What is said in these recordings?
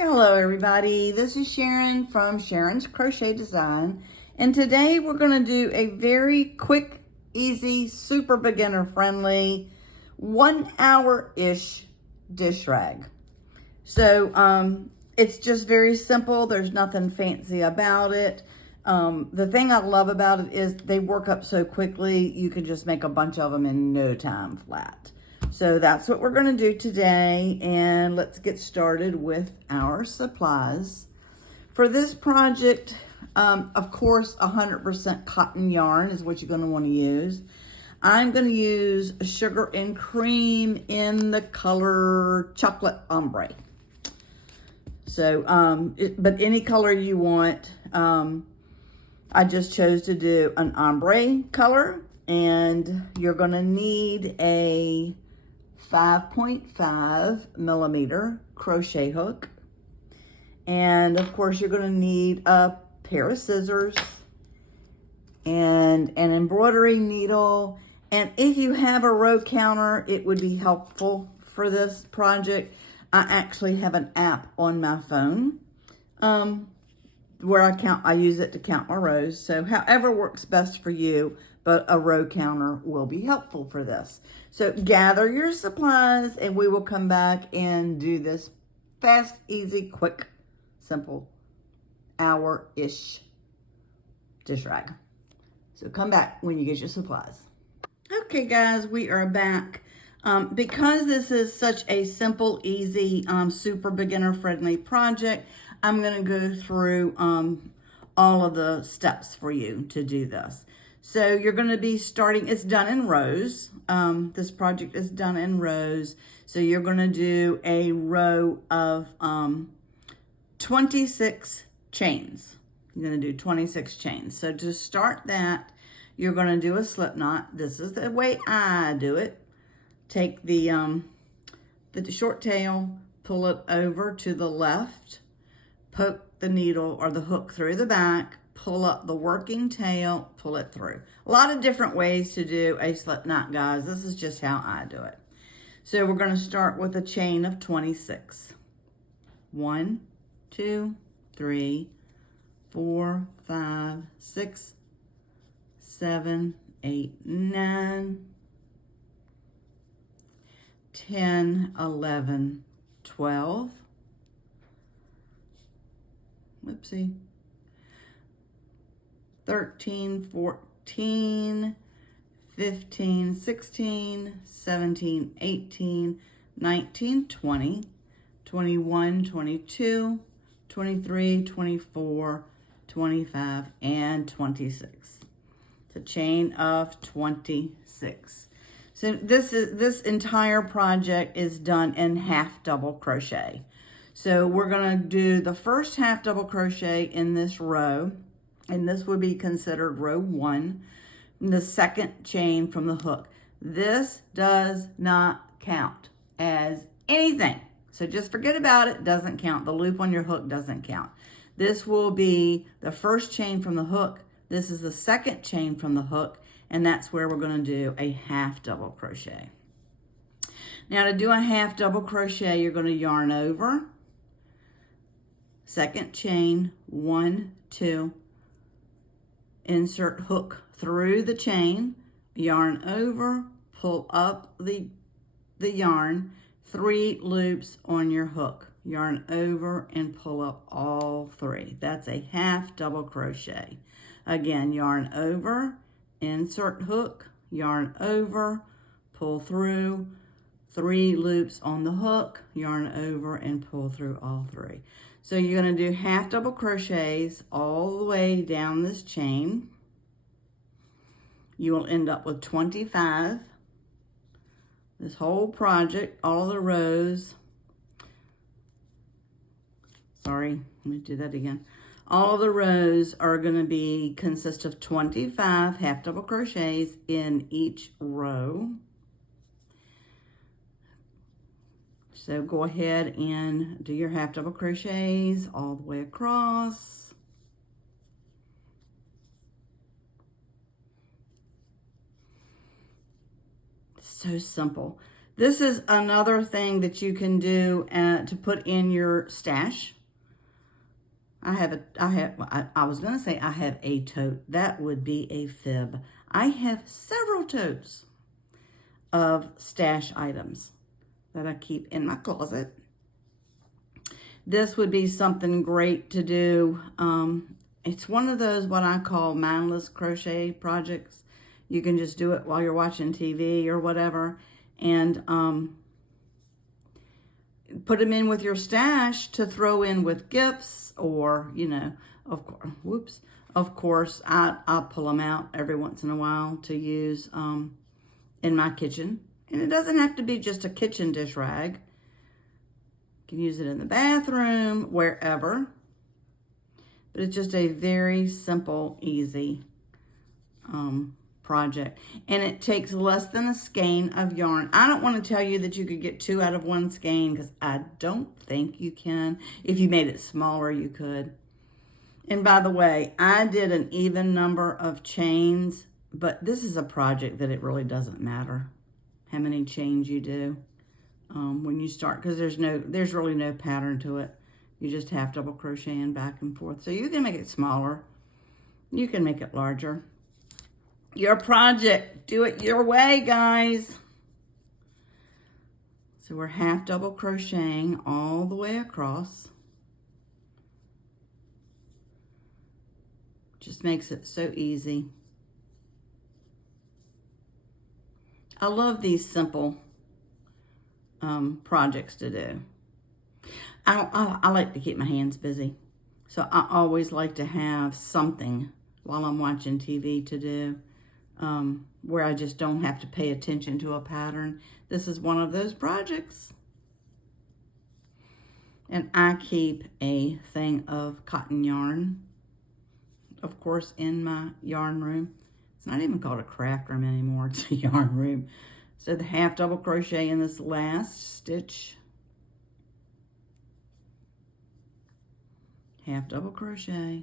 Hello everybody, this is Sharon from Sharon's Crochet Design, and today we're going to do a very quick, easy, super beginner friendly 1 hour-ish dish rag. So it's just very simple. There's nothing fancy about it. The thing I love about it is they work up so quickly, you can just make a bunch of them in no time flat. So that's what we're going to do today, and let's get started with our supplies. For this project, of course, 100% cotton yarn is what you're going to want to use. I'm going to use sugar and cream in the color chocolate ombre. So, but any color you want. I just chose to do an ombre color, and you're going to need a 5.5 millimeter crochet hook. And of course, you're going to need a pair of scissors and an embroidery needle. And if you have a row counter, it would be helpful for this project. I actually have an app on my phone where I use it to count my rows. So however works best for you, but a row counter will be helpful for this. So gather your supplies and we will come back and do this fast, easy, quick, simple hour-ish dish rag. So come back when you get your supplies. Okay guys, we are back. Because this is such a simple, easy, super beginner friendly project, I'm going to go through all of the steps for you to do this. So you're going to be starting, it's done in rows. This project is done in rows. So you're going to do a row of 26 chains. You're going to do 26 chains. So to start that, you're going to do a slip knot. This is the way I do it. Take the short tail, pull it over to the left, poke the needle or the hook through the back, pull up the working tail, pull it through. A lot of different ways to do a slip knot, guys. This is just how I do it. So we're going to start with a chain of 26. 1, 2, 3, 4, 5, 6, 7, 8, 9, 10, 11, 12. Whoopsie. 13, 14, 15, 16, 17, 18, 19, 20, 21, 22, 23, 24, 25, and 26. It's a chain of 26. So this entire project is done in half double crochet. So we're going to do the first half double crochet in this row, and this would be considered row 1, the second chain from the hook. This does not count as anything. So just forget about it, doesn't count. The loop on your hook doesn't count. This will be the first chain from the hook. This is the second chain from the hook, and that's where we're going to do a half double crochet. Now to do a half double crochet, you're going to yarn over, second chain, 1, 2, insert hook through the chain, yarn over, pull up the yarn, 3 loops on your hook, yarn over and pull up all 3. That's a half double crochet. Again, yarn over, insert hook, yarn over, pull through, 3 loops on the hook, yarn over and pull through all 3. So you're going to do half double crochets all the way down this chain. You will end up with 25. This whole project, all the rows. Sorry, let me do that again. All of the rows are going to consist of 25 half double crochets in each row. So go ahead and do your half double crochets all the way across. So simple. This is another thing that you can do to put in your stash. I was going to say I have a tote. That would be a fib. I have several totes of stash items that I keep in my closet. This would be something great to do. It's one of those what I call mindless crochet projects. You can just do it while you're watching TV or whatever, and put them in with your stash to throw in with gifts, or, you know, of course, I pull them out every once in a while to use in my kitchen. And it doesn't have to be just a kitchen dish rag. You can use it in the bathroom, wherever. But it's just a very simple, easy project. And it takes less than a skein of yarn. I don't want to tell you that you could get 2 out of 1 skein, because I don't think you can. If you made it smaller, you could. And by the way, I did an even number of chains, but this is a project that it really doesn't matter how many chains you do when you start, because there's really no pattern to it. You just half double crocheting back and forth. So you can make it smaller. You can make it larger. Your project, do it your way, guys. So we're half double crocheting all the way across. Just makes it so easy. I love these simple projects to do. I like to keep my hands busy. So I always like to have something while I'm watching TV to do, where I just don't have to pay attention to a pattern. This is one of those projects. And I keep a thing of cotton yarn, of course, in my yarn room. It's not even called a craft room anymore. It's a yarn room. So the half double crochet in this last stitch. Half double crochet.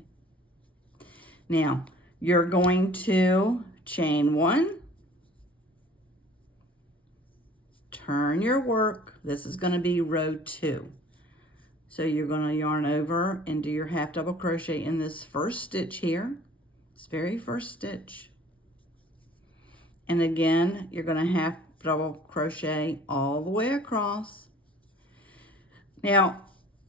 Now, you're going to chain 1. Turn your work. This is going to be row 2. So you're going to yarn over and do your half double crochet in this first stitch here. This very first stitch. And again, you're going to half double crochet all the way across. Now,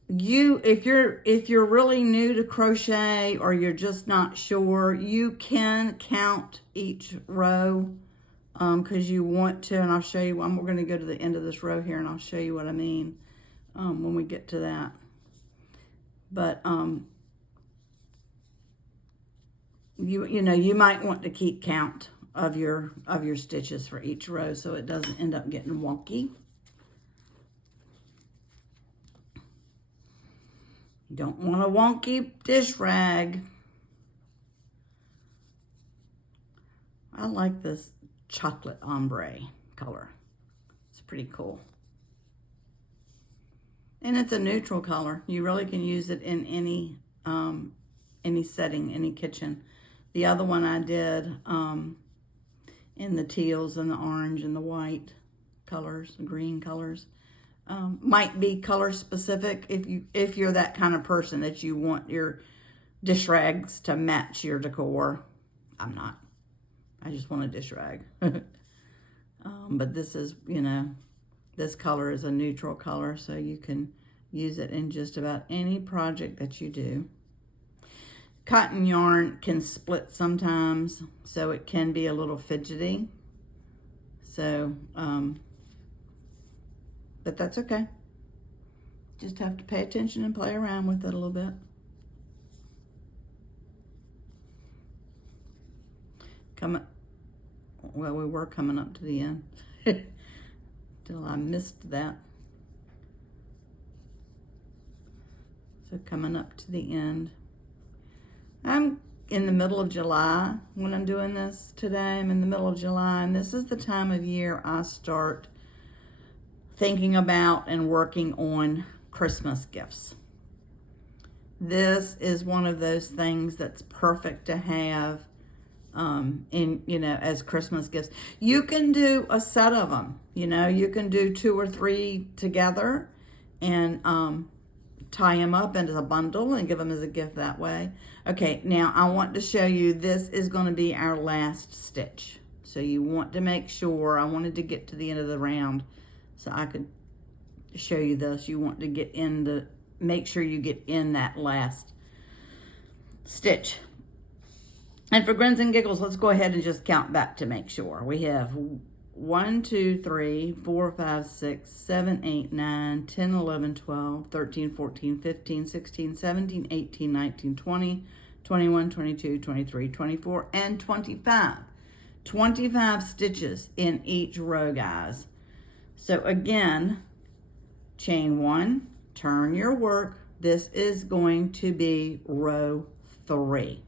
if you're really new to crochet, or you're just not sure, you can count each row because you want to, and I'll show you. We're going to go to the end of this row here, and I'll show you what I mean when we get to that. But you might want to keep count of your stitches for each row, so it doesn't end up getting wonky. You don't want a wonky dish rag. I like this chocolate ombre color. It's pretty cool. And it's a neutral color. You really can use it in any setting, any kitchen. The other one I did in the teals and the orange and the white colors, the green colors. Might be color specific if you're that kind of person that you want your dish rags to match your decor. I'm not. I just want a dish rag. But this is, this color is a neutral color, so you can use it in just about any project that you do. Cotton yarn can split sometimes, so it can be a little fidgety. So, but that's okay. Just have to pay attention and play around with it a little bit. Well, we were coming up to the end till I missed that. So coming up to the end. I'm in the middle of July when I'm doing this today. I'm in the middle of July, and this is the time of year I start thinking about and working on Christmas gifts. This is one of those things that's perfect to have as Christmas gifts. You can do a set of them. You can do 2 or 3 together and tie them up into a bundle and give them as a gift that way. Okay, now I want to show you, this is going to be our last stitch. So you want to make sure, I wanted to get to the end of the round so I could show you this. You want to make sure you get in that last stitch. And for grins and giggles, let's go ahead and just count back to make sure. We have 1, 2, 3, 4, 5, 6, 7, 8, 9, 10, 11, 12, 13, 14, 15, 16, 17, 18, 19, 20, 21, 22, 23, 24, and 25. 25 stitches in each row, guys. So again, chain 1, turn your work. This is going to be row 3.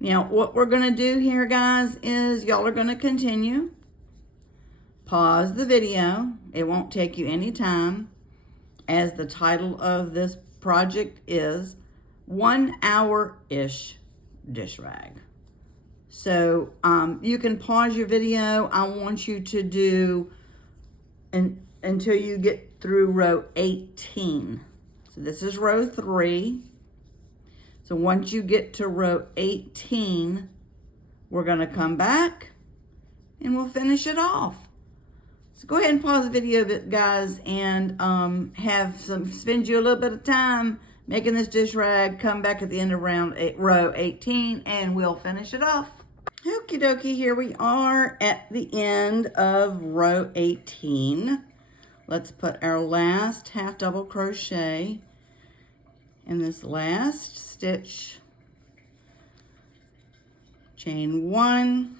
Now, what we're going to do here, guys, is y'all are going to continue. Pause the video. It won't take you any time, as the title of this project is 1 hour-ish dish rag. So you can pause your video. I want you to do until you get through row 18. So this is row 3. So once you get to row 18, we're going to come back and we'll finish it off. So go ahead and pause the video, guys, and spend you a little bit of time making this dish rag. Come back at the end of row 18 and we'll finish it off. Okie dokie, here we are at the end of row 18. Let's put our last half double crochet in this last stitch. Chain 1.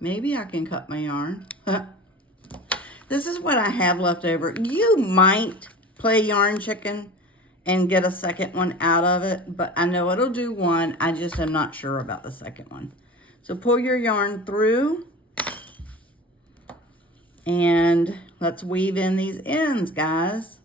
Maybe I can cut my yarn. This is what I have left over. You might play yarn chicken and get a second one out of it, but I know it'll do one. I just am not sure about the second one. So pull your yarn through and let's weave in these ends, guys.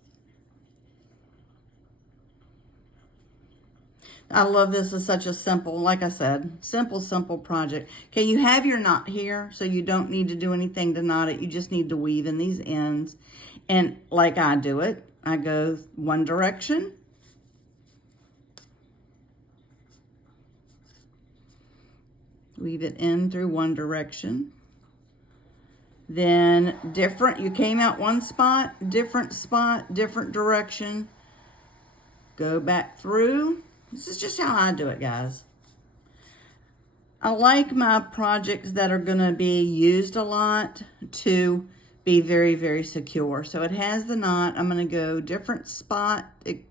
I love this. It's such a simple, like I said, simple project. Okay, you have your knot here, so you don't need to do anything to knot it. You just need to weave in these ends. And like I do it, I go one direction. Weave it in through one direction. Then you came out one spot, different direction. Go back through. This is just how I do it, guys. I like my projects that are going to be used a lot to be very, very secure. So it has the knot. I'm going to go different spot.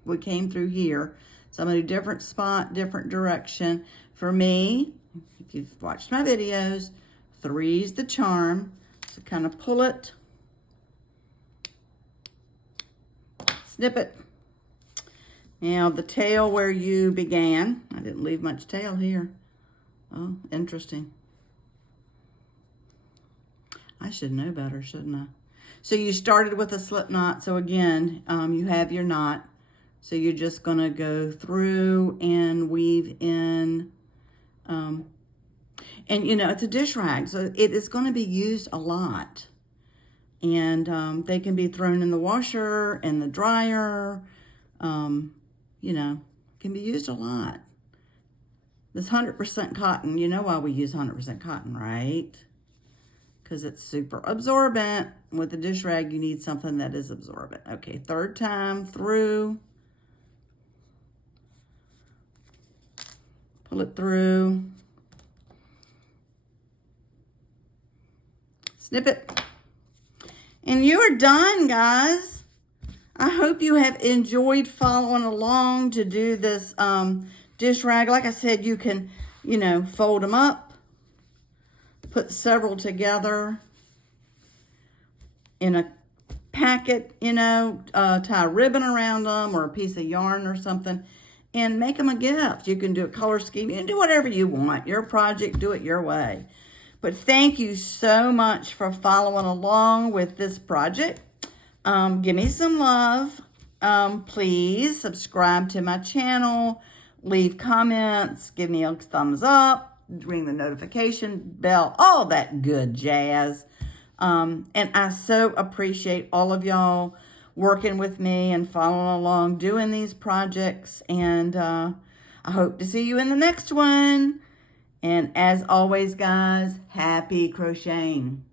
We came through here. So I'm going to do different spot, different direction. For me, if you've watched my videos, 3 is the charm. So kind of pull it, snip it. Now the tail where you began, I didn't leave much tail here. Oh, interesting. I should know better, shouldn't I? So you started with a slip knot. So again, you have your knot. So you're just gonna go through and weave in, and it's a dish rag, so it is gonna be used a lot. And they can be thrown in the washer and the dryer, can be used a lot. This 100% cotton, you know why we use 100% cotton, right? Because it's super absorbent. With the dish rag, you need something that is absorbent. Okay, 3rd time through. Pull it through. Snip it. And you are done, guys. I hope you have enjoyed following along to do this dish rag. Like I said, you can, fold them up, put several together in a packet, tie a ribbon around them or a piece of yarn or something and make them a gift. You can do a color scheme. You can do whatever you want. Your project, do it your way. But thank you so much for following along with this project. Give me some love. please subscribe to my channel, leave comments, give me a thumbs up, ring the notification bell, all that good jazz. And I so appreciate all of y'all working with me and following along doing these projects. And I hope to see you in the next one. And as always, guys, happy crocheting.